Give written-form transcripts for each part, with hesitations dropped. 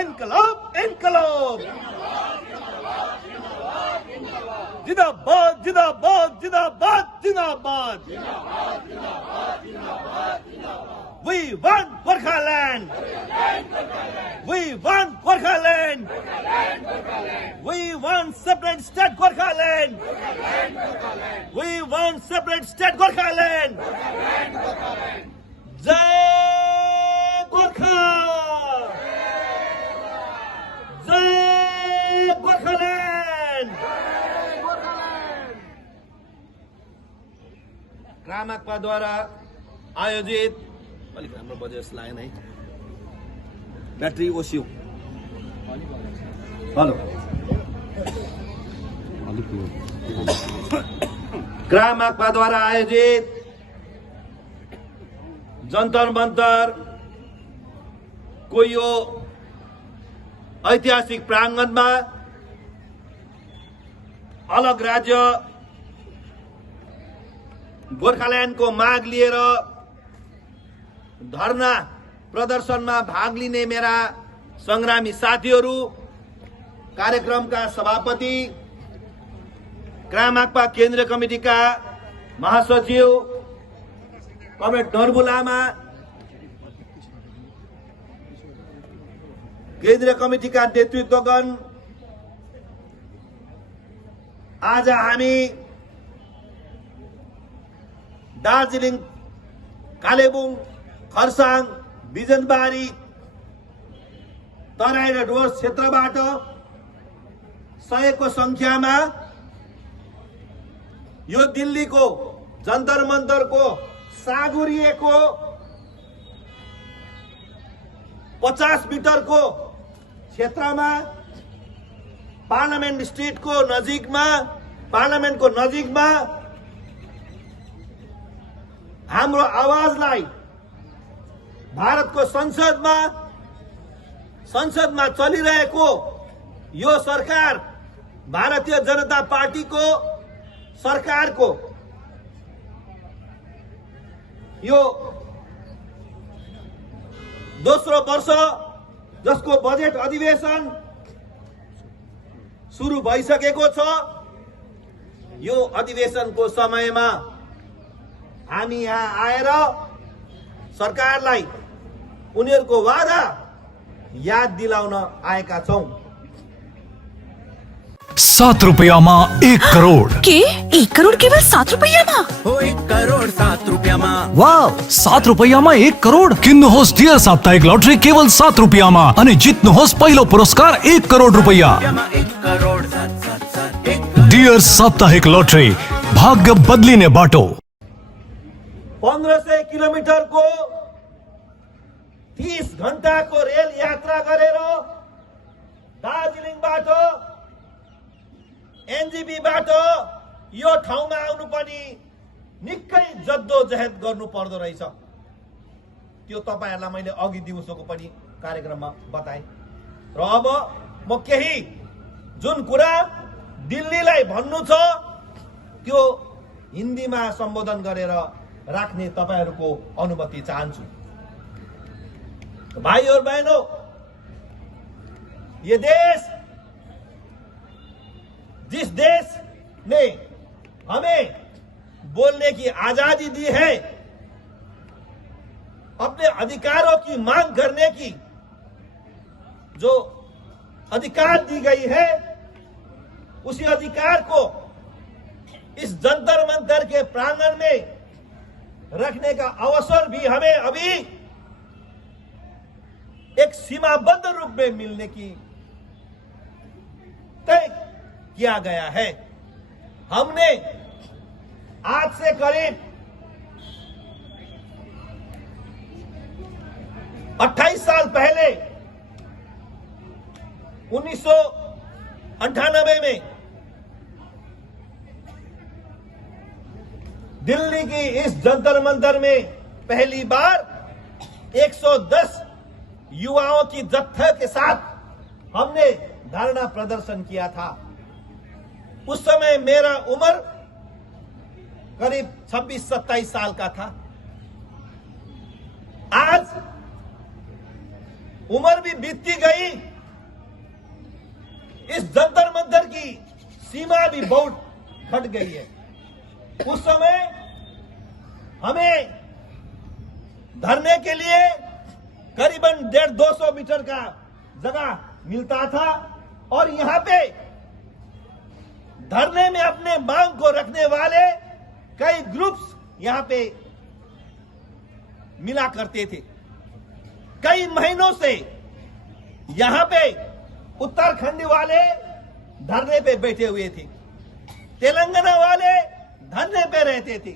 इनकलाब इनकलाब जिंदाबाद जिंदाबाद जिंदाबाद जिंदाबाद We want Gorkhaland. We want Gorkhaland. We want separate state Gorkhaland. We want separate state Gorkhaland. Jai Gorkha. Jai Gorkhaland. क्रामाकपा द्वारा आयोजित अलिक राम्रो बजे जस्तो लागेन है ब्याट्री ओसियो हेलो क्रामाकपा द्वारा आयोजित जन्तर मन्तर को यो ऐतिहासिक प्राङ्गणमा अलग राज्य गोर्खाल्यान्डको माग लिएर धरना प्रदर्शनमा भाग लिने मेरा संग्रामी साथीहरू, कार्यक्रमका सभापति, क्रामाकपा केन्द्रीय कमिटीका महासचिव कमरेड नरबु लामा, केन्द्रीय कमिटीका नेतृत्वगण, आज हामी दार्जिलिङ, कालेबुङ, खरसाङ, बिजनबारी, तराई र डुवर्स क्षेत्रबाट 100 को संख्यामा यो दिल्लीको जन्तर मन्तरको सागुरिएको 50 मिटरको क्षेत्रमा पार्लियामेन्टको नजिकमा हाम्रो आवाजलाई भारतको संसदमा चलिरहेको यो सरकार, भारतीय जनता पार्टीको सरकारको यो दोस्रो वर्ष जसको बजेट अधिवेशन सुरु भइसकेको छ, यो अधिवेशनको समयमा हामी यहाँ आएर सरकारलाई उनीहरूको वादा याद दिलाउन आएका छौं। 7 रुपैयाँमा 1 करोड के 1 करोड केवल 7 रुपैयाँमा? हो 1 करोड 7 रुपैयाँमा। वाव, 7 रुपैयाँमा 1 करोड किन्नुहोस् डियर साप्ताहिक लटरी केवल 7 रुपैयाँमा अनि जित्नुहोस् पहिलो पुरस्कार 1 करोड रुपैयाँ। डियर साप्ताहिक लटरी, भाग्य बदलिने बाटो। 1500 किलोमिटरको 30 घण्टाको रेल यात्रा गरेर दार्जिलिङबाट एनजेपीबाट यो ठाउँमा आउनु पनि निकै जद्दोजहद गर्नु पर्दो रहेछ। त्यो तपाईहरुलाई मैले अघि दिउँसोको पनि कार्यक्रममा बताएँ र अब म केही जुन कुरा दिल्लीलाई भन्नु छ त्यो हिन्दीमा सम्बोधन गरेर राख्ने तपाईहरुको अनुमति चाहन्छु। भाई और बहनों, ये देश, जिस देश ने हमें बोलने की आजादी दी है, अपने अधिकारों की मांग करने की जो अधिकार दी गई है, उसी अधिकार को इस जंतर मंतर के प्रांगण में रखने का अवसर भी हमें अभी एक सीमाबद्ध रूप में मिलने की तय किया गया है। हमने आज से करीब 28 साल पहले 1998 में दिल्ली की इस जंतर मंतर में पहली बार 110 युवाओं की जत्थे के साथ हमने धरना प्रदर्शन किया था। उस समय मेरा उम्र करीब 26-27 साल का था। आज उम्र भी बीतती गई, इस जंतर मंतर की सीमा भी बहुत घट गई है। उस समय हमें धरने के लिए करीबन 150-200 मीटर का जगह मिलता था और यहां पे धरने में अपने मांग को रखने वाले कई ग्रुप्स यहां पे मिला करते थे। कई महीनों से यहां पे उत्तराखंड वाले धरने पे बैठे हुए थे, तेलंगाना वाले धरने पे रहते थे,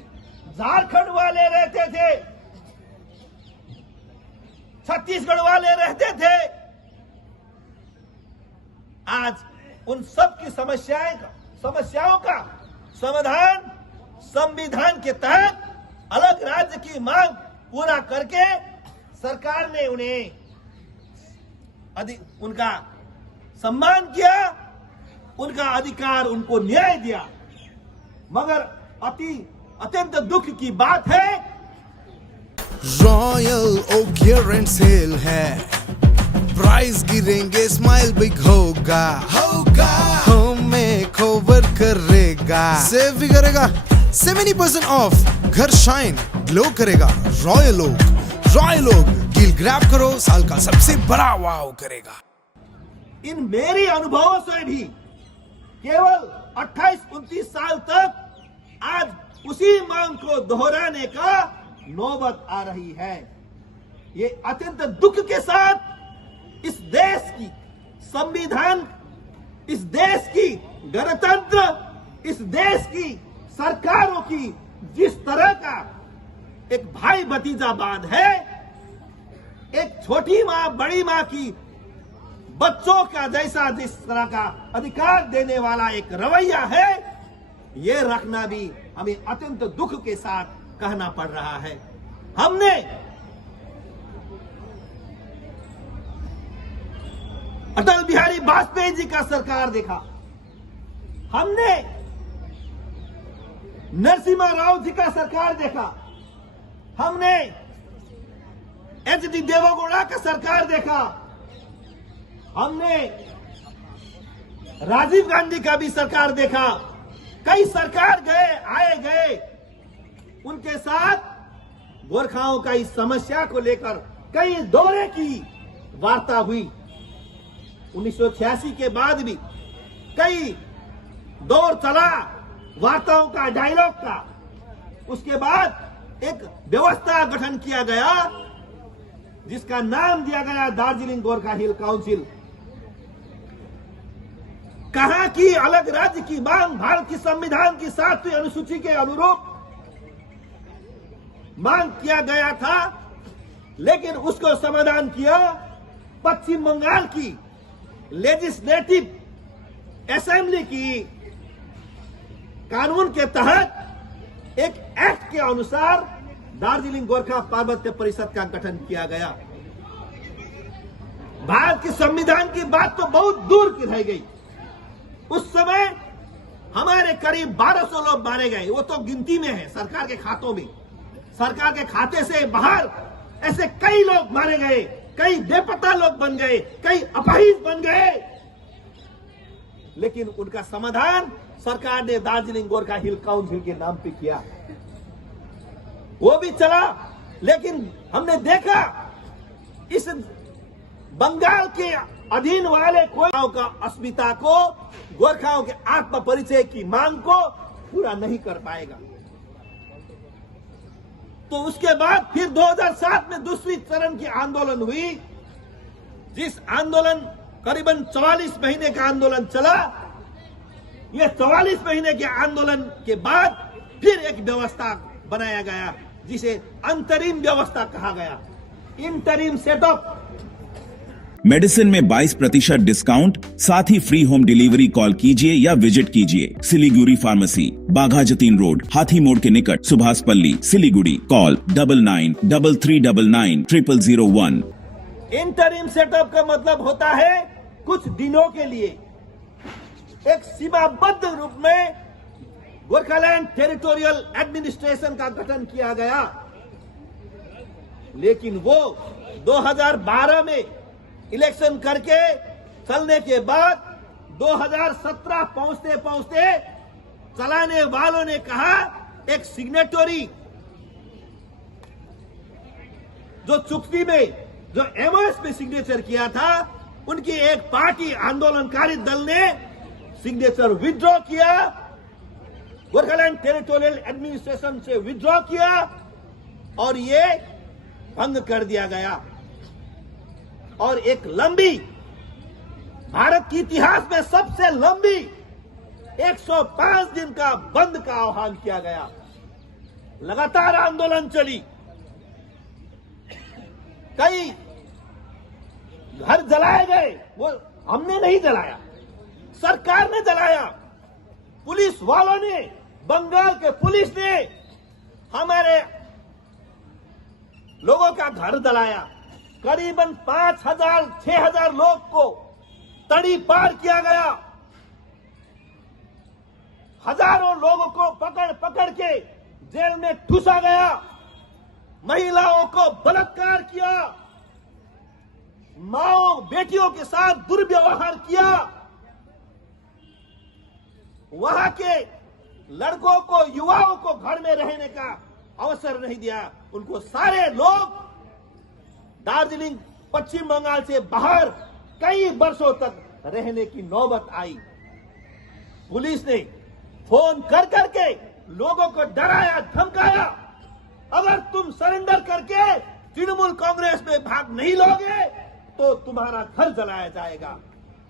झारखंड वाले रहते थे, छत्तीसगढ़ वाले रहते थे। आज उन सब की समस्याओं का समाधान संविधान के तहत अलग राज्य की मांग पूरा करके सरकार ने उनका सम्मान किया, उनका अधिकार, उनको न्याय दिया। मगर अत्यंत दुख की बात है, Royal Oak year end sale है, प्राइस गिरेंगे, स्माइल बिग होगा, हमें कवर करेगा, सेव भी करेगा, 70% ऑफ, घर शाइन ग्लो करेगा। रॉयल ओक डील ग्रैब करो, साल का सबसे बड़ा वाव करेगा। इन मेरी अनुभवों से भी केवल 28-29 साल तक आज उसी मांग को दोहराने का नौबत आ रही है। ये अत्यंत दुख के साथ इस देश की संविधान, इस देश की गणतंत्र, इस देश की सरकारों की जिस तरह का एक भाई भतीजावाद है, एक छोटी मां बड़ी मां की बच्चों का जैसा जिस तरह का अधिकार देने वाला एक रवैया है, ये रखना भी हमें अत्यंत दुख के साथ कहना पड़ रहा है। हमने अटल बिहारी वाजपेयी जी का सरकार देखा, हमने नरसिम्हा राव जी का सरकार देखा, हमने एच.डी. देवेगौड़ा का सरकार देखा, हमने राजीव गांधी का भी सरकार देखा। कई सरकार आए गए, उनके साथ गोरखाओं का इस समस्या को लेकर कई दौरे की वार्ता हुई। 1986 के बाद भी कई दौर चला वार्ताओं का, डायलॉग का। उसके बाद एक व्यवस्था गठन किया गया जिसका नाम दिया गया दार्जिलिंग गोरखा हिल काउंसिल। कहा कि अलग राज्य की मांग भारत की संविधान की 7वीं अनुसूची के अनुरूप मांग किया गया था, लेकिन उसको समाधान किया पश्चिम बंगाल की लेजिस्लेटिव असेंबली की कानून के तहत एक एक्ट के अनुसार दार्जिलिंग गोरखा पार्वत्य परिषद का गठन किया गया। भारत के संविधान की बात तो बहुत दूर की रह गई। उस समय हमारे करीब 1200 लोग मारे गए, वो तो गिनती में है, सरकार के खातों में। सरकार के खाते से बाहर ऐसे कई लोग मारे गए, कई बेपता लोग बन गए, कई अपाहिज बन गए, लेकिन उनका समाधान सरकार ने दार्जिलिंग गोरखा हिल काउंसिल के नाम पे किया। वो भी चला, लेकिन हमने देखा इस बंगाल के अधीन वाले कोई का अस्मिता को, गोरखाओं के आत्म परिचय की मांग को पूरा नहीं कर पाएगा। तो उसके बाद फिर 2007 में दूसरी चरण की आंदोलन हुई, जिस आंदोलन करीबन 44 महीने का आंदोलन चला। यह 44 महीने के आंदोलन के बाद फिर एक व्यवस्था बनाया गया जिसे अंतरिम व्यवस्था कहा गया, इंटरिम सेटअप। मेडिसिन में 22% डिस्काउंट, साथ ही फ्री होम डिलीवरी। कॉल कीजिए या विजिट कीजिए सिलीगुड़ी फार्मेसी, बाघा जतीन रोड, हाथी मोड़ के निकट, सुभाष पल्ली, सिलीगुड़ी। कॉल 9933990001। इंटरिम सेटअप का मतलब होता है कुछ दिनों के लिए एक सीमाबद्ध रूप में गोरखालैंड टेरिटोरियल एडमिनिस्ट्रेशन का गठन किया गया। लेकिन वो 2012 में इलेक्शन करके चलने के बाद 2017 पहुंचते पहुंचते चलाने वालों ने कहा एक सिग्नेटरी जो चुक्ति में जो एमओएस में सिग्नेचर किया था, उनकी एक पार्टी आंदोलनकारी दल ने सिग्नेचर विथड्रॉ किया, गोरखालैंड टेरिटोरियल एडमिनिस्ट्रेशन से विथड्रॉ किया और ये भंग कर दिया गया। और एक लंबी, भारत के इतिहास में सबसे लंबी 105 दिन का बंद का आह्वान किया गया। लगातार आंदोलन चली, कई घर जलाए गए, वो हमने नहीं जलाया, सरकार ने जलाया। पुलिस वालों ने, बंगाल के पुलिस ने हमारे लोगों का घर जलाया। करीबन 5,000 6,000 लोग को तड़ी पार किया गया। हजारों लोगों को पकड़ पकड़ के जेल में ठूसा गया। महिलाओं को बलात्कार किया, माओ बेटियों के साथ दुर्व्यवहार किया, वहां के लड़कों को, युवाओं को घर में रहने का अवसर नहीं दिया। उनको सारे लोग दार्जिलिंग, पश्चिम बंगाल से बाहर कई वर्षों तक रहने की नौबत आई। पुलिस ने फोन कर करके लोगों को डराया, धमकाया, अगर तुम सरेंडर करके तृणमूल कांग्रेस में भाग नहीं लोगे तो तुम्हारा घर जलाया जाएगा,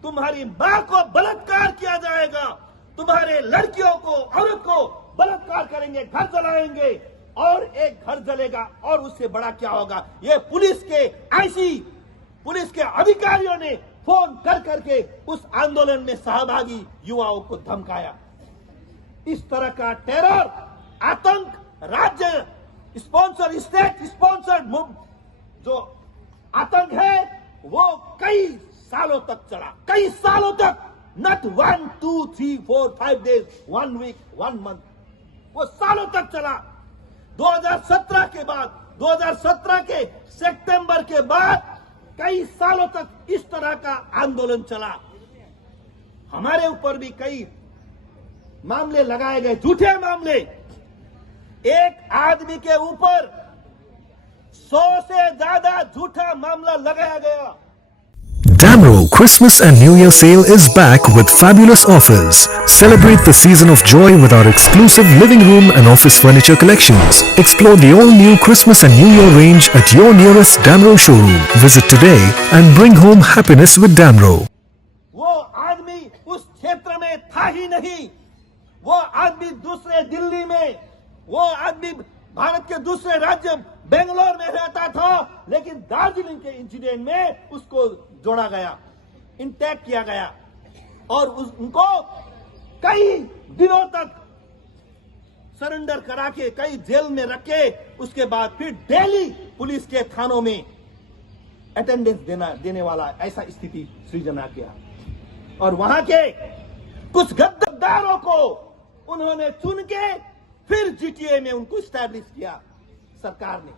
तुम्हारी मां को बलात्कार किया जाएगा, तुम्हारे लड़कियों को, औरत को बलात्कार करेंगे, घर जलाएंगे और एक घर जलेगा और उससे बड़ा क्या होगा। ये पुलिस के अधिकारियों ने फोन कर करके उस आंदोलन में सहभागी युवाओं को धमकाया। इस तरह का टेरर, आतंक, राज्य स्पॉन्सर, स्टेट स्पॉन्सर्ड जो आतंक है वो कई सालों तक चला, कई सालों तक, नॉट 1 2 3 4 5 डेज, 1 वीक, 1 मंथ, वो सालों तक चला। 2017 के बाद, 2017 के सितंबर के बाद कई सालों तक इस तरह का आंदोलन चला। हमारे ऊपर भी कई मामले लगाए गए, झूठे मामले। एक आदमी के ऊपर 100 से ज्यादा झूठा मामला लगाया गया। Damro Christmas and New Year sale is back with fabulous offers. Celebrate the season of joy with our exclusive living room and office furniture collections. Explore the all-new Christmas and New Year range at your nearest Damro showroom. Visit today and bring home happiness with Damro. वो आदमी उस क्षेत्र में था ही नहीं, वो आदमी दूसरे दिल्ली में, वो आदमी भारत के दूसरे राज्य बेंगलोर में रहता था, लेकिन दार्जिलिंग के इंसिडेंट में उसको जोड़ा गया, इंटैक्ट किया गया और उनको कई दिनों तक सरेंडर करा के कई जेल में रखे। उसके बाद फिर डेली पुलिस के थानों में अटेंडेंस देने वाला ऐसा स्थिति सृजना किया। और वहां के कुछ गद्दारों को उन्होंने चुन के फिर जीटीए में उनको स्टैब्लिश किया सरकार ने,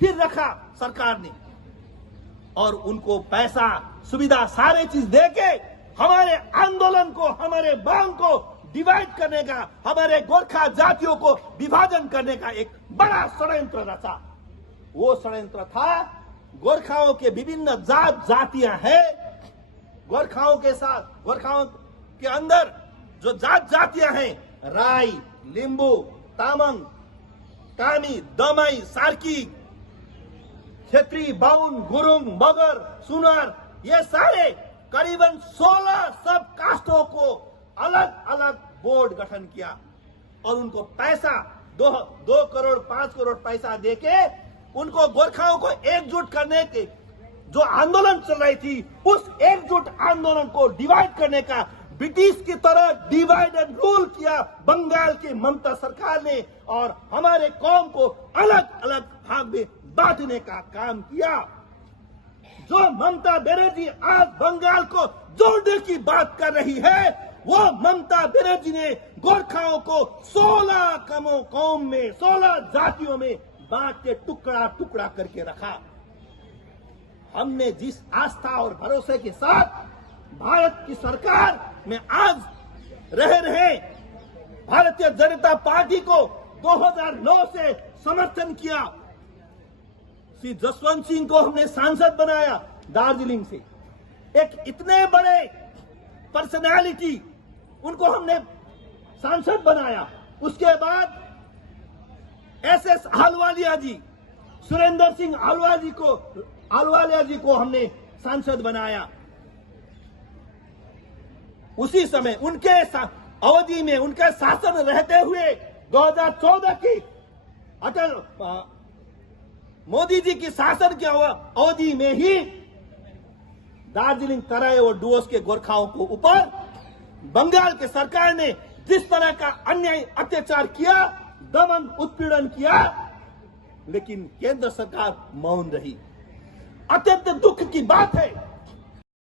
फिर रखा सरकार ने, और उनको पैसा, सुविधा, सारे चीज देके हमारे आंदोलन को, हमारे मांग को डिवाइड करने का, हमारे गोरखा जातियों को विभाजन करने का एक बड़ा षड्यंत्र रचा। वो षड्यंत्र था, गोरखाओं के विभिन्न जात जातियां हैं, गोरखाओं के साथ, गोरखाओं के अंदर जो जात जातियां हैं, राई, लिंबू, तामंग, कामी, दमाई, सार्की, क्षेत्री, बाउन, गुरुंग, मगर, सुनार, ये सारे करीबन 16 सब कास्टों को अलग अलग बोर्ड गठन किया और उनको पैसा 2 करोड़ 5 करोड़ पैसा देके उनको गोरखाओं को एकजुट करने के जो आंदोलन चल रही थी, उस एकजुट आंदोलन को डिवाइड करने का ब्रिटिश की तरह डिवाइड एंड रूल किया बंगाल की ममता सरकार ने और हमारे कौम को अलग अलग भाग में बांटने का काम किया। जो ममता बनर्जी आज बंगाल को जोड़ने की बात कर रही है, वो ममता बनर्जी ने गोरखाओं को 16 कौम में, 16 जातियों में बांट के टुकड़ा टुकड़ा करके रखा। हमने जिस आस्था और भरोसे के साथ भारत की सरकार में आज रहे भारतीय जनता पार्टी को 2009 से समर्थन किया। श्री जसवंत सिंह को हमने सांसद बनाया दार्जिलिंग से। एक इतने बड़े पर्सनालिटी उनको हमने सांसद बनाया। उसके बाद एसएस आहलुवालिया जी, सुरेंद्र सिंह आहलुवालिया जी को हमने सांसद बनाया। उसी समय उनके अवधि में, उनका शासन रहते हुए 2014 की अटल मोदी जी की शासन की अवधि में ही दार्जिलिंग तराई और डुवर्स के गोरखाओं को ऊपर बंगाल के सरकार ने जिस तरह का अन्याय अत्याचार किया, दमन उत्पीड़न किया, लेकिन केंद्र सरकार मौन रही। अत्यंत दुख की बात है।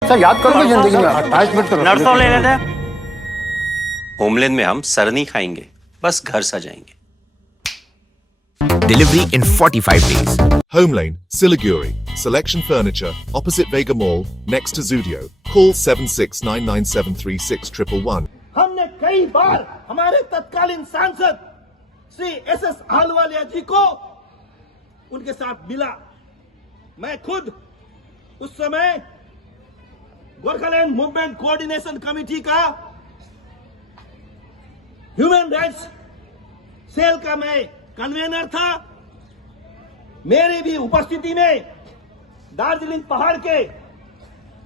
याद करोगे जिंदगी में 28 मिनट तो नर्सों ले लेते हैं। होमलैंड में हम सर नहीं खाएंगे, बस घर सजाएंगे। Delivery in 45 days. Homelane, Siliguri. Selection Furniture, opposite Vega Mall, next to Zudio. Call 7699736111. हमने कई बार हमारे तत्कालीन सांसद श्री एसएस आहलुवालिया जी को उनके साथ मिला। मैं खुद उस समय गोरखालैंड मूवमेंट कोऑर्डिनेशन कमेटी का, ह्यूमन राइट्स सेल का मैं कन्वेनर था। मेरी भी उपस्थिति में दार्जिलिंग पहाड़ के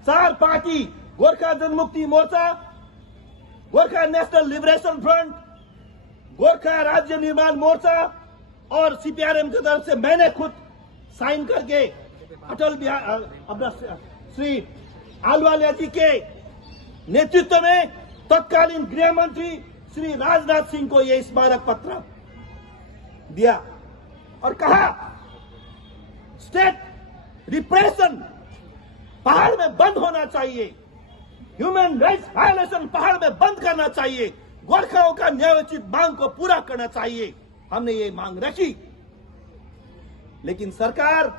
4 party, Gorkha Janmukti Morcha, Gorkha national liberation front, Gorkha Rajya Nirman मोर्चा और सीपीआरएम की तरफ से मैंने खुद साइन करके अटल बिहारी अपना श्री आहलुवालिया जी के नेतृत्व में तत्कालीन गृह मंत्री श्री राजनाथ सिंह को यह स्मारक पत्र दिया और कहा स्टेट रिप्रेशन पहाड़ में बंद होना चाहिए, ह्यूमन राइट्स वायलेशन पहाड़ में बंद करना चाहिए, गोरखाओं का न्यायोचित मांग को पूरा करना चाहिए। हमने ये मांग रखी, लेकिन सरकार,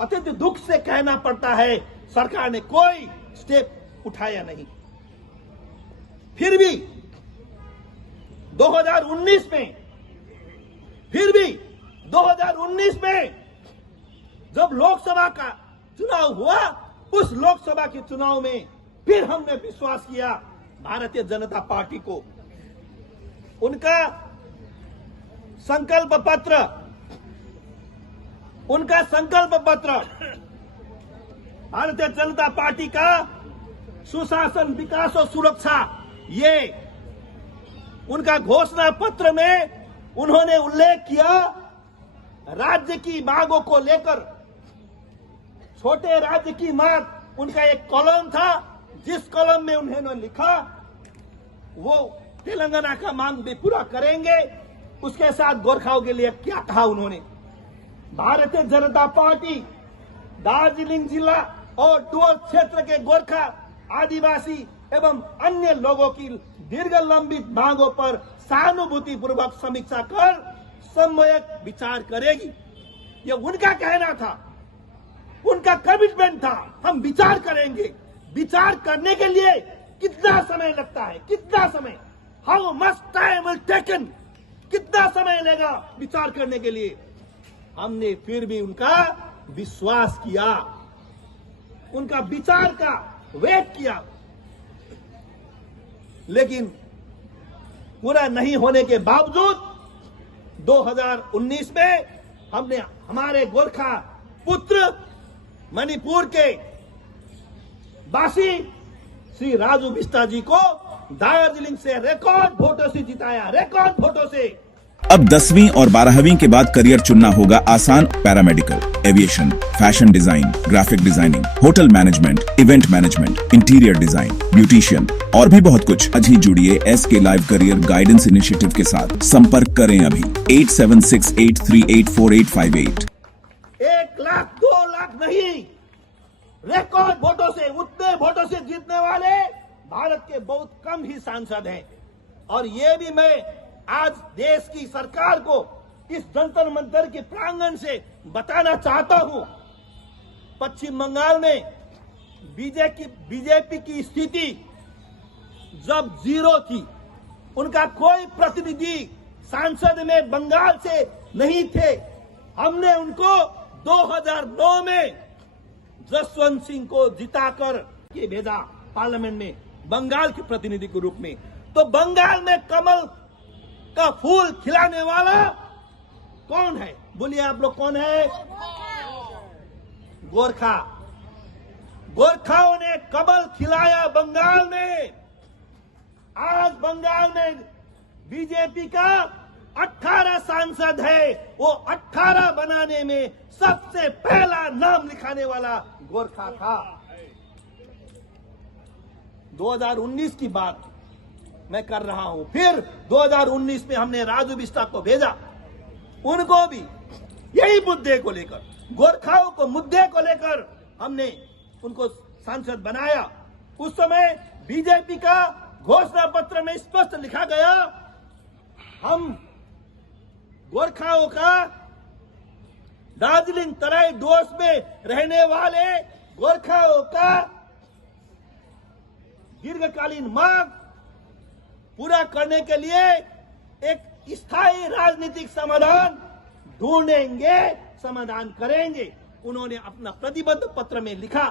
अत्यंत दुख से कहना पड़ता है, सरकार ने कोई स्टेप उठाया नहीं। फिर भी 2019 में जब लोकसभा का चुनाव हुआ, उस लोकसभा के चुनाव में फिर हमने विश्वास किया भारतीय जनता पार्टी को। उनका संकल्प पत्र भारतीय जनता पार्टी का सुशासन, विकास और सुरक्षा, ये उनका घोषणा पत्र में उन्होंने उल्लेख किया राज्य की मांगों को लेकर। छोटे राज्य की मांग उनका एक कॉलम था, जिस कॉलम में उन्होंने लिखा वो तेलंगाना का मांग भी पूरा करेंगे। उसके साथ गोरखाओं के लिए क्या कहा उन्होंने? भारतीय जनता पार्टी दार्जिलिंग जिला और डुवर्स क्षेत्र के गोरखा, आदिवासी एवं अन्य लोगों की दीर्घ लंबित मांगों पर सहानुभूति पूर्वक समीक्षा कर सम्यक विचार करेगी। ये उनका कहना था, उनका कमिटमेंट था, हम विचार करेंगे। विचार करने के लिए कितना समय लगता है? कितना समय? How much time will taken? कितना समय लेगा विचार करने के लिए? हमने फिर भी उनका विश्वास किया, उनका विचार का वेट किया, लेकिन पूरा नहीं होने के बावजूद 2019 में हमने हमारे गोरखा पुत्र मणिपुर के वासी श्री राजू बिस्टा जी को दार्जिलिंग से रिकॉर्ड वोटों से जिताया, रिकॉर्ड वोटों से। अब 10वीं और 12वीं के बाद करियर चुनना होगा आसान। Paramedical, aviation, fashion design, graphic designing, hotel management, event management, interior design, beautician और भी बहुत कुछ। आज ही जुड़िए SK live career guidance initiative के साथ। संपर्क करें अभी 8768384858। 1 लाख 2 लाख नहीं, रिकॉर्ड वोटों से, उतने वोटों से जीतने वाले भारत के बहुत कम ही सांसद हैं। और ये भी मैं आज देश की सरकार को इस जंतर मंतर के प्रांगण से बताना चाहता हूं। पश्चिम बंगाल में बीजेपी की स्थिति जब 0 थी, उनका कोई प्रतिनिधि सांसद में बंगाल से नहीं थे, हमने उनको 2009 में जसवंत सिंह को जिताकर के भेजा पार्लियामेंट में बंगाल के प्रतिनिधि के रूप में। तो बंगाल में कमल का फूल खिलाने वाला कौन है? बोलिए आप लोग, कौन है? गोरखा। गोरखाओं ने कमल खिलाया बंगाल में। आज बंगाल में बीजेपी का 18 सांसद है। वो 18 बनाने में सबसे पहला नाम लिखाने वाला गोरखा था। 2019 की बात मैं कर रहा हूं। फिर 2019 में हमने राजू बिस्टा को भेजा, उनको भी यही मुद्दे को लेकर, गोरखाओं को मुद्दे को लेकर हमने उनको सांसद बनाया। उस समय बीजेपी का घोषणा पत्र में स्पष्ट लिखा गया, हम गोरखाओं का दार्जिलिंग तराई डोस में रहने वाले गोरखाओं का दीर्घकालीन मांग पूरा करने के लिए एक स्थायी राजनीतिक समाधान ढूंढेंगे, समाधान करेंगे। उन्होंने अपना प्रतिबद्ध पत्र में लिखा,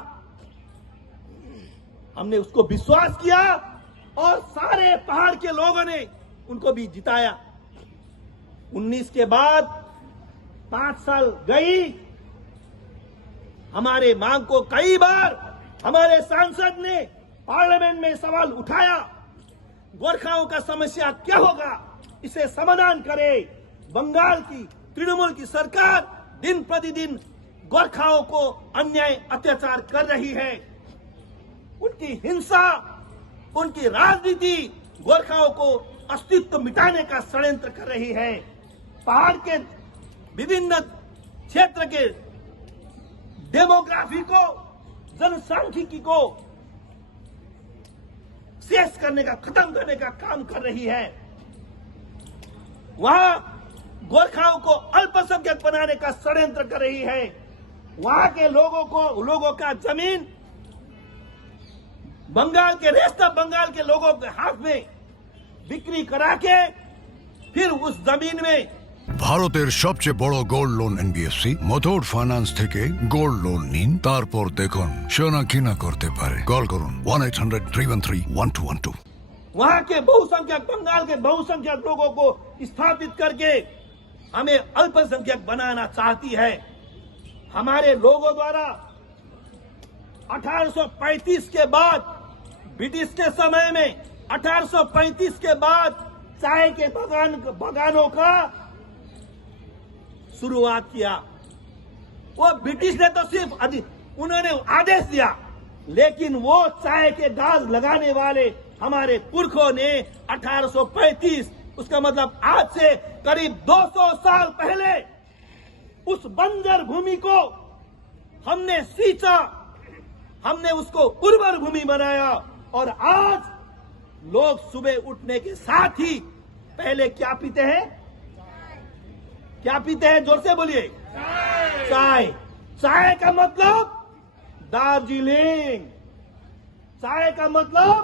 हमने उसको विश्वास किया और सारे पहाड़ के लोगों ने उनको भी जिताया। 19 के बाद 5 साल गई, हमारे मांग को कई बार हमारे सांसद ने पार्लियामेंट में सवाल उठाया, गोरखाओं का समस्या क्या होगा, इसे समाधान करे। बंगाल की तृणमूल की सरकार दिन प्रतिदिन गोरखाओं को अन्याय अत्याचार कर रही है। उनकी हिंसा, उनकी राजनीति गोरखाओं को अस्तित्व मिटाने का षड्यंत्र कर रही है। पहाड़ के विभिन्न क्षेत्र के डेमोग्राफी को, जनसांख्यिकी को शेष करने का, खत्म करने का काम कर रही है। वहां गोरखाओं को अल्पसंख्यक बनाने का षड्यंत्र कर रही है। वहां के लोगों का जमीन बंगाल के, रेस्ट ऑफ बंगाल के लोगों के हाथ में बिक्री करा के फिर उस जमीन में ভারতের সবচেয়ে বড় gold loan NBFC Muthoot finance থেকে গোল্ড লোন নিন, তারপর দেখুন সোনা কিনা করতে পারে। কল করুন 1-800-313-1212। वहां के बहुसंख्यक, बंगाल के बहुसंख्यक लोगों को स्थापित करके हमें अल्पसंख्यक बनाना चाहती है। हमारे लोगों द्वारा 1835 के बाद, ब्रिटिश के समय में 1835 के बाद चाय के बगानों का शुरुआत किया। वो ब्रिटिश ने तो सिर्फ उन्होंने आदेश दिया, लेकिन वो चाय के गाज लगाने वाले हमारे पुरखों ने 1835, उसका मतलब आज से करीब 200 साल पहले उस बंजर भूमि को हमने सींचा, हमने उसको उर्वर भूमि बनाया। और आज लोग सुबह उठने के साथ ही पहले क्या पीते हैं? क्या पीते हैं? जोर से बोलिए। चाय। चाय का मतलब दार्जिलिंग। चाय का मतलब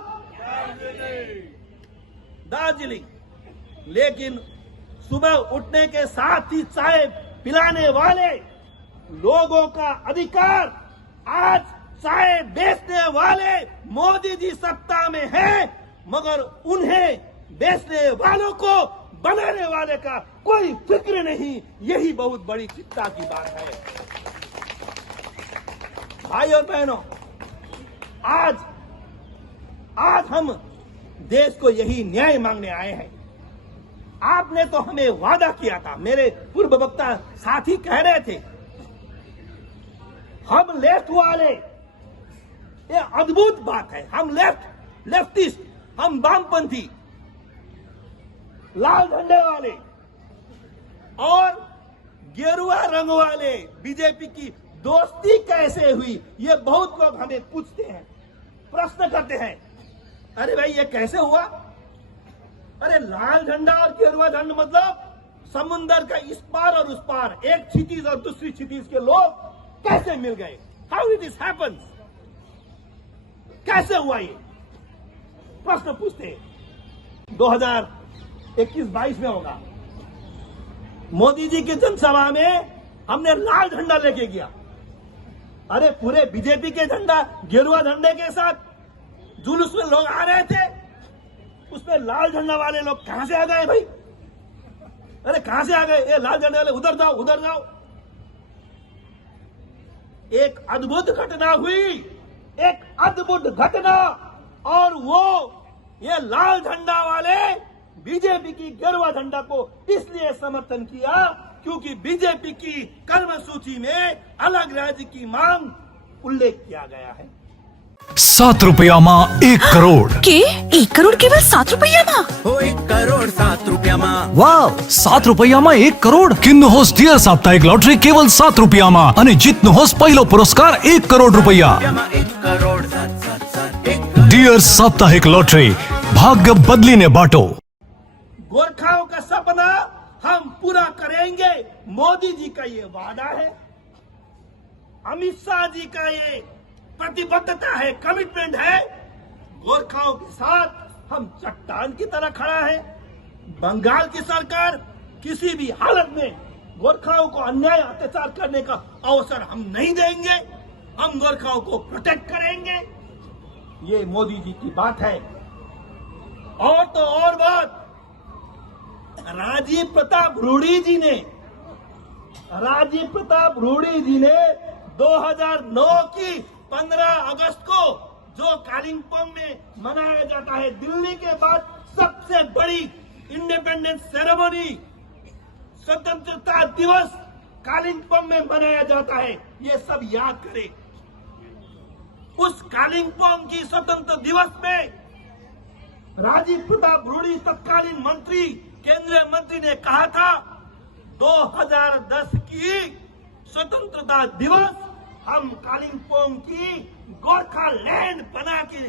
दार्जिलिंग। लेकिन सुबह उठने के साथ ही चाय पिलाने वाले लोगों का अधिकार आज चाय बेचने वाले मोदी जी सत्ता में है, मगर उन्हें बेचने वालों को बनाने वाले का कोई फिक्र नहीं। यही बहुत बड़ी चिंता की बात है। भाई और बहनों, आज हम देश को यही न्याय मांगने आए हैं। आपने तो हमें वादा किया था, मेरे पूर्व वक्ता साथी कह रहे थे, हम लेफ्ट वाले, ये अद्भुत बात है, हम लेफ्टिस्ट, हम वामपंथी, लाल झंडे वाले और गेरुआ रंग वाले बीजेपी की दोस्ती कैसे हुई, ये बहुत लोग हमें पूछते हैं, प्रश्न करते हैं। अरे भाई, ये कैसे हुआ? अरे लाल झंडा और गेरुआ झंडा मतलब समुंदर का इस पार और उस पार, एक क्षितिज और दूसरी क्षितिज के लोग कैसे मिल गए? How it is happens? कैसे हुआ ये प्रश्न पूछते हैं। 2021-22 में होगा। मोदी जी की जनसभा में हमने लाल झंडा लेके गया। अरे पूरे बीजेपी के झंडा गेरुआ झंडे के साथ जुलूस में लोग आ रहे थे, उसमें लाल झंडा वाले लोग कहां से आ गए भाई? अरे कहां से आ गए ये लाल झंडे वाले? उधर जाओ, उधर जाओ। एक अद्भुत घटना हुई, एक अद्भुत घटना, और वो ये लाल झंडा वाले बीजेपी की गेरुआ झंडा को इसलिए समर्थन किया क्योंकि बीजेपी की कर्म सूची में अलग राज्य की मांग उल्लेख किया गया है। 7 રૂપિયામાં 1 કરોડ કે 1 કરોડ કેવલ 7 રૂપિયામાં? हो 1 करोड़ 7 रुपयाમાં વાવ 7 રૂપિયામાં 1 કરોડ કિન્નુ હોસ ડિયર સાપ્તાહિક લોટરી કેવલ 7 રૂપિયામાં અને જીતનો હોસ પહેલો પુરસ્કાર 1 કરોડ રૂપિયા 1 करोड़ 7 ડિયર સાપ્તાહિક લોટરી ભાગ્ય બદલીને બાટો। गोरखाओं का सपना हम पूरा करेंगे, मोदी जी का ये वादा है, अमित शाह जी का ये प्रतिबद्धता है, कमिटमेंट है। गोरखाओं के साथ हम चट्टान की तरह खड़ा है। बंगाल की सरकार किसी भी हालत में गोरखाओं को अन्याय अत्याचार करने का अवसर हम नहीं देंगे। हम गोरखाओं को प्रोटेक्ट करेंगे। ये मोदी जी की बात है। और तो और बात, राजीव प्रताप रूडी जी ने 2009 की 15 अगस्त को जो कालिम्पोंग में मनाया जाता है, दिल्ली के बाद सबसे बड़ी इंडिपेंडेंस सेरेमनी, स्वतंत्रता दिवस कालिम्पोंग में मनाया जाता है, ये सब याद करें। उस कालिम्पोंग की स्वतंत्रता दिवस में राजीव प्रताप रूडी तत्कालीन मंत्री, केंद्रीय मंत्री ने कहा था 2010 की स्वतंत्रता दिवस हम कालिम्पोंग की गोरखा लैंड बना के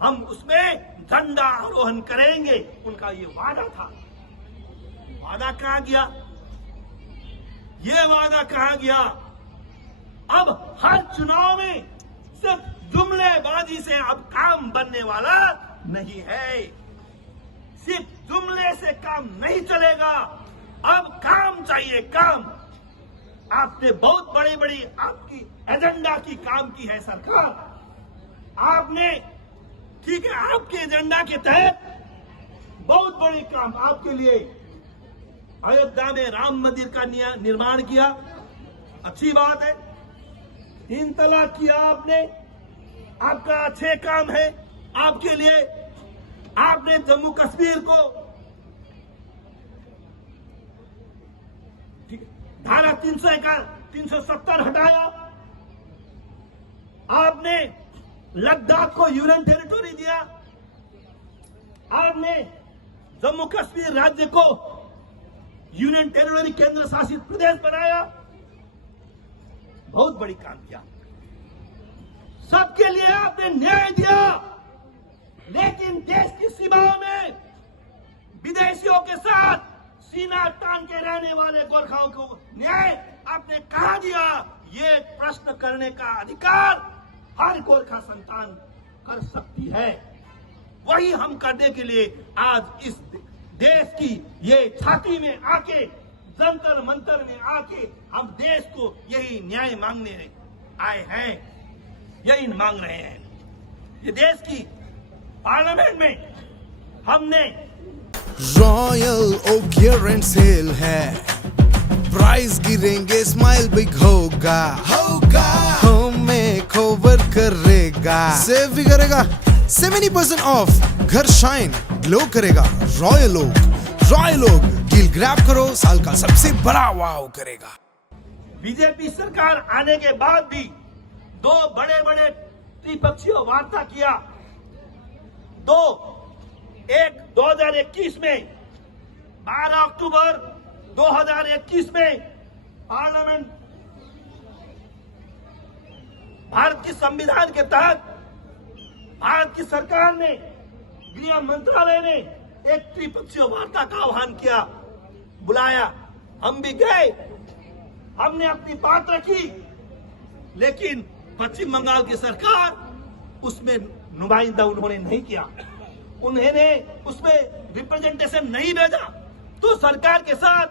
हम उसमें झंडा आरोहण करेंगे। उनका ये वादा था। वादा कहां गया? ये वादा कहां गया? अब हर चुनाव में सिर्फ जुमलेबाजी से अब काम बनने वाला नहीं है। सिर्फ जुमले से काम नहीं चलेगा, अब काम चाहिए, काम। आपने बहुत बड़ी बड़ी आपकी एजेंडा की काम की है सरकार, आपने, ठीक है, आपके एजेंडा के तहत बहुत बड़े काम आपके लिए अयोध्या में राम मंदिर का निर्माण किया, अच्छी बात है। 3 तलाक किया आपने, आपका अच्छे काम है आपके लिए। आपने जम्मू कश्मीर को धारा 370 हटाया, आपने लद्दाख को यूनियन टेरिटोरी दिया, आपने जम्मू कश्मीर राज्य को यूनियन टेरिटोरी केंद्र शासित प्रदेश बनाया, बहुत बड़ी काम किया। सबके लिए आपने न्याय दिया, लेकिन देश की सीमाओं में विदेशियों के साथ सीना तान के रहने वाले गोरखाओं को न्याय आपने कहां दिया? ये प्रश्न करने का अधिकार हर गोरखा संतान कर सकती है। वही हम करने के लिए आज इस देश की ये छाती में आके, जंतर मंतर में आके हम देश को यही न्याय मांगने आए हैं, यही मांग रहे हैं। ये देश की पार्लियामेंट में हमने रॉयल ओक क्लियरेंस सेल है, प्राइस गिरेंगे, स्माइल बिग होगा, होम में कवर करेगा, सेव भी करेगा, 70% ऑफ, घर शाइन ग्लो करेगा। रॉयल ओक डील ग्रैब करो, साल का सबसे बड़ा वाव करेगा। बीजेपी सरकार आने के बाद भी 2 बड़े बड़े त्रिपक्षीय वार्ता किया। एक 2021 में 12 अक्टूबर 2021 में पार्लियामेंट, भारत की संविधान के तहत भारत की सरकार ने, गृह मंत्रालय ने एक त्रिपक्षीय वार्ता का आह्वान किया, बुलाया, हम भी गए, हमने अपनी बात रखी, लेकिन पश्चिम बंगाल की सरकार उसमें नुमाइंदा उन्होंने नहीं किया, उन्होंने उसमें रिप्रेजेंटेशन नहीं भेजा, तो सरकार के साथ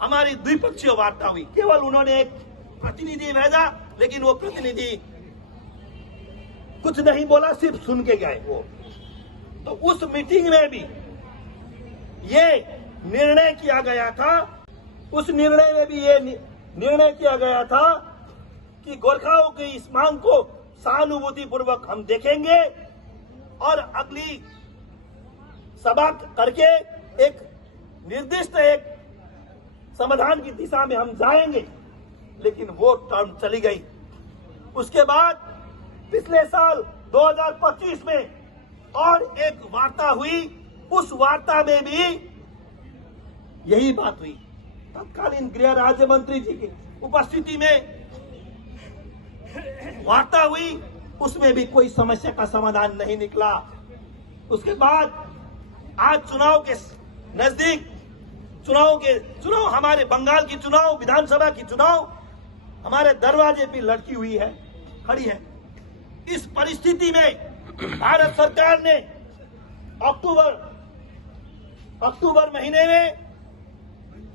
हमारी द्विपक्षीय वार्ता हुई। केवल उन्होंने एक प्रतिनिधि भेजा, लेकिन वो प्रतिनिधि कुछ नहीं बोला, सिर्फ सुन के गए वो। तो उस मीटिंग में भी ये निर्णय किया गया था, उस निर्णय में भी ये निर्णय किया गया था कि गोरखाओं की इस मांग को सहानुभूति पूर्वक हम देखेंगे और अगली सभा करके एक निर्दिष्ट एक समाधान की दिशा में हम जाएंगे। लेकिन वो टर्म चली गई। उसके बाद पिछले साल 2025 में और एक वार्ता हुई, उस वार्ता में भी यही बात हुई। तत्कालीन गृह राज्य मंत्री जी की उपस्थिति में वार्ता हुई, उसमें भी कोई समस्या का समाधान नहीं निकला। उसके बाद आज चुनाव के नजदीक चुनाव हमारे बंगाल की चुनाव, विधानसभा की चुनाव हमारे दरवाजे पे लटकी हुई है, खड़ी है। इस परिस्थिति में भारत सरकार ने अक्टूबर महीने में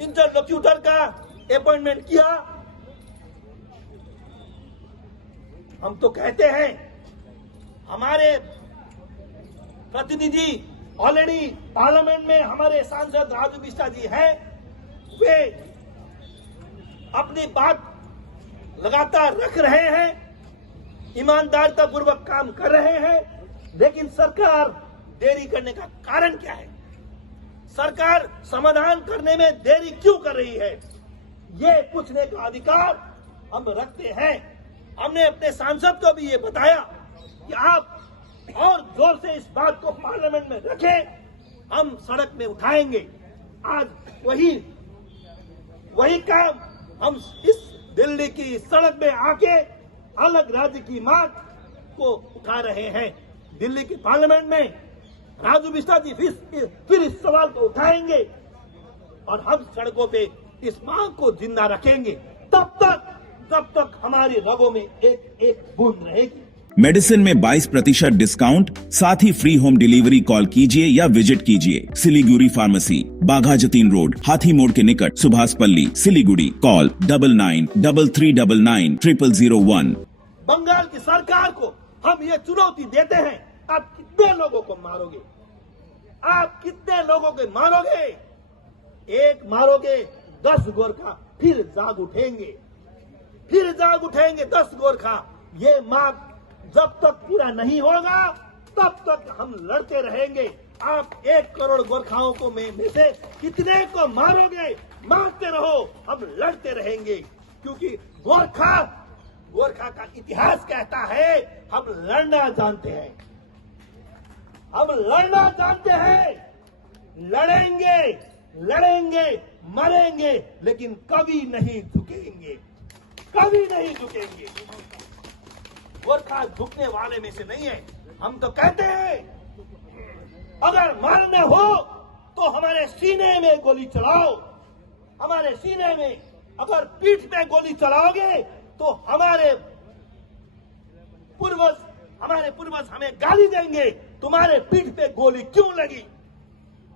इंटरलोक्यूटर का अपॉइंटमेंट किया। हम तो कहते हैं हमारे प्रतिनिधि ऑलरेडी पार्लियामेंट में हमारे सांसद राजू बिष्टा जी हैं, वे अपनी बात लगातार रख रहे हैं, ईमानदारता पूर्वक काम कर रहे हैं। लेकिन सरकार देरी करने का कारण क्या है? सरकार समाधान करने में देरी क्यों कर रही है? ये पूछने का अधिकार हम रखते हैं। हमने अपने सांसद को भी ये बताया कि आप और जोर से इस बात को पार्लियामेंट में रखें, हम सड़क में उठाएंगे। आज वही काम हम इस दिल्ली की सड़क में आके अलग राज्य की मांग को उठा रहे हैं। दिल्ली की पार्लियामेंट में राजू बिष्टा जी फिर इस सवाल को उठाएंगे और हम सड़कों पे इस मांग को जिंदा रखेंगे जब तक हमारी रगों में एक बूंद रहेगी। मेडिसिन में 22% डिस्काउंट, साथ ही फ्री होम डिलीवरी कॉल कीजिए या विजिट कीजिए सिलीगुड़ी फार्मेसी, बाघा जतीन रोड, हाथी मोड़ के निकट, सुभाष पल्ली, सिलीगुड़ी। कॉल 9933990001। बंगाल की सरकार को हम ये चुनौती देते हैं, आप कितने लोगों को मारोगे? आप कितने लोगों को मारोगे? एक मारोगे, 10 गोरखा फिर जाग उठेंगे 10 गोरखा। ये मांग जब तक पूरा नहीं होगा तब तक हम लड़ते रहेंगे। आप 1 करोड़ गोरखाओं को में से कितने को मारोगे? मारते रहो, हम लड़ते रहेंगे। क्योंकि गोरखा का इतिहास कहता है हम लड़ना जानते हैं, लड़ेंगे, मरेंगे, लेकिन कभी नहीं झुकेंगे। गोरखा झुकने वाले में से नहीं है। हम तो कहते हैं अगर मारना हो तो हमारे सीने में गोली चलाओ, हमारे सीने में। अगर पीठ पे गोली चलाओगे तो हमारे पूर्वज हमें गाली देंगे, तुम्हारे पीठ पे गोली क्यों लगी?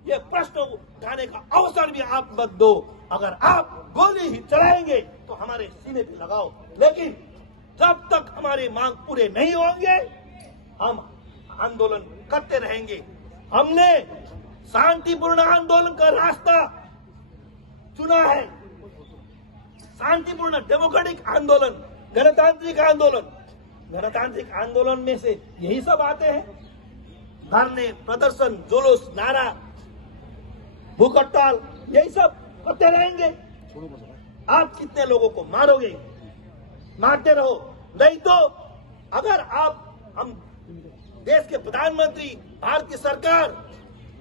ये प्रश्न उठाने का अवसर भी आप मत दो। अगर आप गोली ही चलाएंगे तो हमारे सीने पे लगाओ, लेकिन जब तक हमारी मांग पूरे नहीं होंगे हम आंदोलन करते रहेंगे। हमने शांतिपूर्ण आंदोलन का रास्ता चुना है, शांतिपूर्ण डेमोक्रेटिक आंदोलन, गणतांत्रिक आंदोलन में से यही सब आते हैं। धरने, प्रदर्शन, जुलूस, नारा, भूख हड़ताल, यही सब करते रहेंगे। आप कितने लोगों को मारोगे? मारते रहो। नहीं तो अगर हम देश के प्रधानमंत्री, भारत की सरकार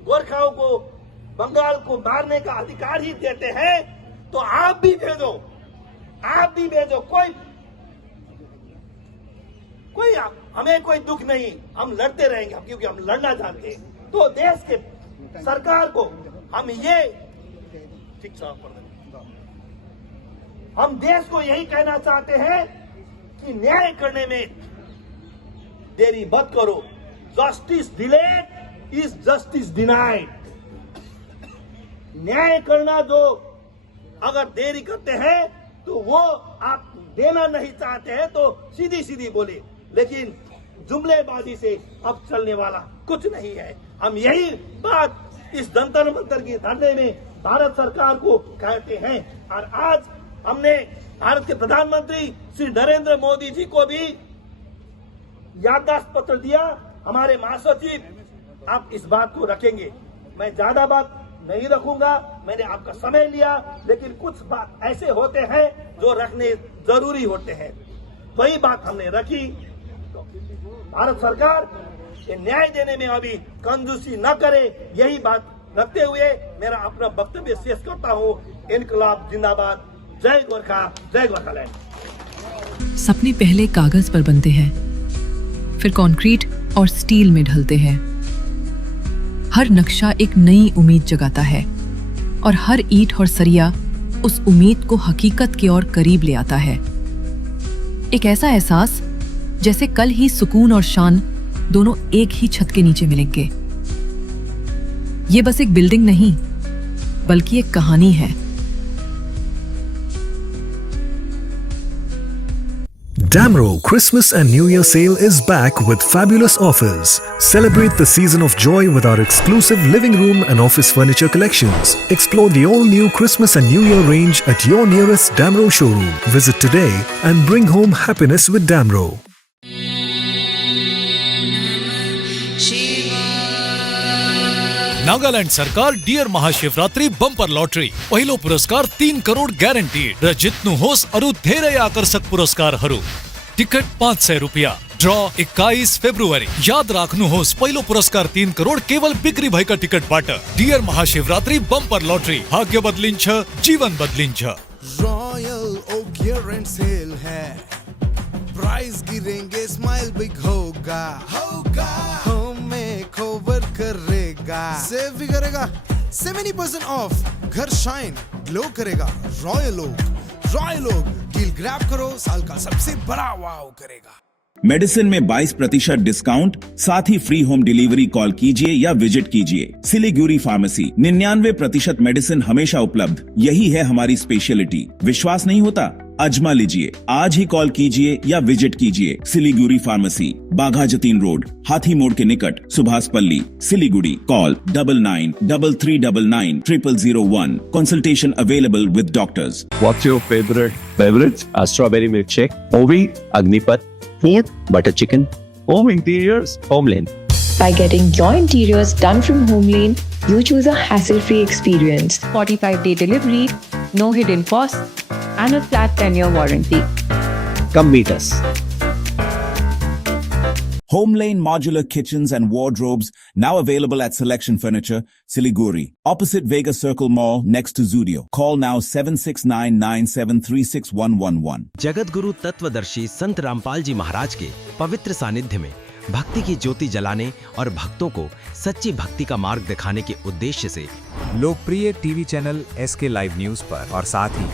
गोरखाओं को, बंगाल को मारने का अधिकार ही देते हैं तो आप भी भेजो। हमें कोई दुख नहीं, हम लड़ते रहेंगे, क्योंकि हम लड़ना जानते हैं। तो देश के सरकार को हम देश को यही कहना चाहते हैं कि न्याय करने में देरी मत करो। Justice delayed is justice denied. न्याय करना जो अगर देरी करते हैं तो वो आप देना नहीं चाहते हैं तो सीधी सीधी बोले, लेकिन जुमलेबाजी से अब चलने वाला कुछ नहीं है। हम यही बात इस जंतर मंतर की धरने में भारत सरकार को कहते हैं। और आज हमने भारत के प्रधानमंत्री श्री नरेंद्र मोदी जी को भी याददाश्त पत्र दिया। हमारे महासचिव आप इस बात को रखेंगे। मैं ज्यादा बात नहीं रखूंगा, मैंने आपका समय लिया, लेकिन कुछ बात ऐसे होते हैं जो रखने जरूरी होते हैं। वही बात हमने रखी। भारत सरकार ये न्याय देने में अभी कंजूसी न करे, यही बात रखते हुए मेरा अपना वक्तव्य शेष करता हूँ। इनकलाब जिंदाबाद, जय गोरखा, जय गोरखालैंड। सपने पहले कागज पर बनते हैं, फिर कंक्रीट और स्टील में ढलते हैं। हर नक्शा एक नई उम्मीद जगाता है और हर ईंट और सरिया उस उम्मीद को हकीकत की ओर करीब ले आता है। एक ऐसा एहसास जैसे कल ही सुकून और शान दोनों एक ही छत के नीचे मिलेंगे। ये बस एक बिल्डिंग नहीं, बल्कि एक कहानी है। Damro Christmas and New Year sale is back with fabulous offers. Celebrate the season of joy with our exclusive living room and office furniture collections. Explore the all-new Christmas and New Year range at your nearest Damro showroom. Visit today and bring home happiness with Damro. Nagaland सरकार dear Mahashivratri bumper lottery पहिलो पुरस्कार 3 करोड़ ग्यारेन्टीड र जित्नु होस् अरु धेरै आकर्षक पुरस्कारहरू। Ticket 500 रुपियाँ। ड्र 21 फेब्रुअरी। याद राख्नुहोस् पहिलो पुरस्कार 3 करोड़ केवल बिक्री भएका टिकटबाट। डियर महाशिवरात्रि बंपर लॉटरी, भाग्य बदलिन्छ, जीवन बदलिन्छ। Royal Oak year end sale है, प्राइस गिरेंगे, स्माइल बिग होगा, होम में कवर करेगा, सेव भी करेगा, 70% ऑफ, घर शाइन ग्लो करेगा। रॉयल ओक डील ग्रैब करो, साल का सबसे बड़ा वाव करेगा। मेडिसिन में 22% डिस्काउंट, साथ ही फ्री होम डिलीवरी कॉल कीजिए या विजिट कीजिए। सिलीगुड़ी फार्मेसी 99% मेडिसिन हमेशा उपलब्ध, यही है हमारी स्पेशलिटी। विश्वास नहीं होता? अजमा लीजिए। आज ही कॉल कीजिए या विजिट कीजिए। सिलीगुड़ी फार्मेसी, बाघा जतीन रोड, हाथी मोड़ के निकट, सुभाष पल्ली, Siliguri. Call 9933990001। Consultation available with doctors. What's your favorite beverage? A strawberry milkshake. Ovi, Agnipat. Food, butter chicken. Home interiors, Homeland. By getting your interiors done from Homeland, you choose a hassle-free experience. 45-day delivery, no hidden costs, and a flat 10-year warranty. Come meet us. Homelane Modular Kitchens and Wardrobes, now available at Selection Furniture, Siliguri, opposite Vega Circle Mall, next to Zudio. Call now 7699736111. Jagat Guru तत्वदर्शी संत रामपाल जी महाराज के पवित्र सानिध्य में भक्ति की ज्योति जलाने और भक्तों को सच्ची भक्ति का मार्ग दिखाने के उद्देश्य से लोकप्रिय TV channel SK live news पर और साथ ही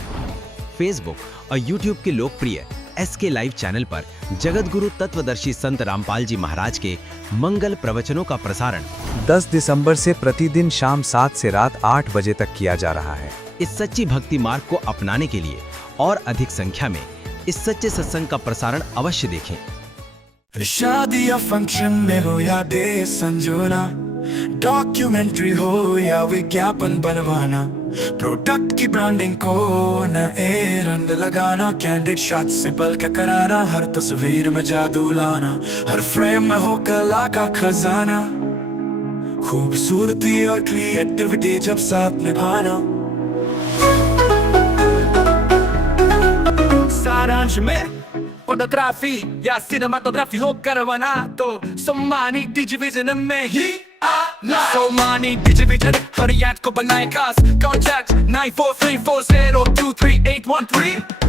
फेसबुक और यूट्यूब के लोकप्रिय SK लाइव चैनल पर जगत गुरु तत्वदर्शी संत रामपाल जी महाराज के मंगल प्रवचनों का प्रसारण 10 दिसंबर से प्रतिदिन शाम 7 से रात 8 बजे तक किया जा रहा है। इस सच्ची भक्ति मार्ग को अपनाने के लिए और अधिक संख्या में इस सच्चे सत्संग का प्रसारण अवश्य देखें। शादी या फंक्शन में हो या डे संजोना, डॉक्यूमेंट्री हो या विज्ञापन बनवाना, प्रोडक्ट की ब्रांडिंग को न रंग लगाना, कैंडिड शॉट से बल्क कराना, हर तस्वीर में जादू लाना, हर फ्रेम में हो कला का खजाना, खूबसूरती और क्रिएटिविटी जब साथ निभाना। सारांश में फोटोग्राफी या सिनेमाटोग्राफी हो करवाना तो सोमानी डिजिविजन में ही आना। सोमानी डिजिविजन हर याद को बनाए खास। कॉन्टैक्ट 9434023813।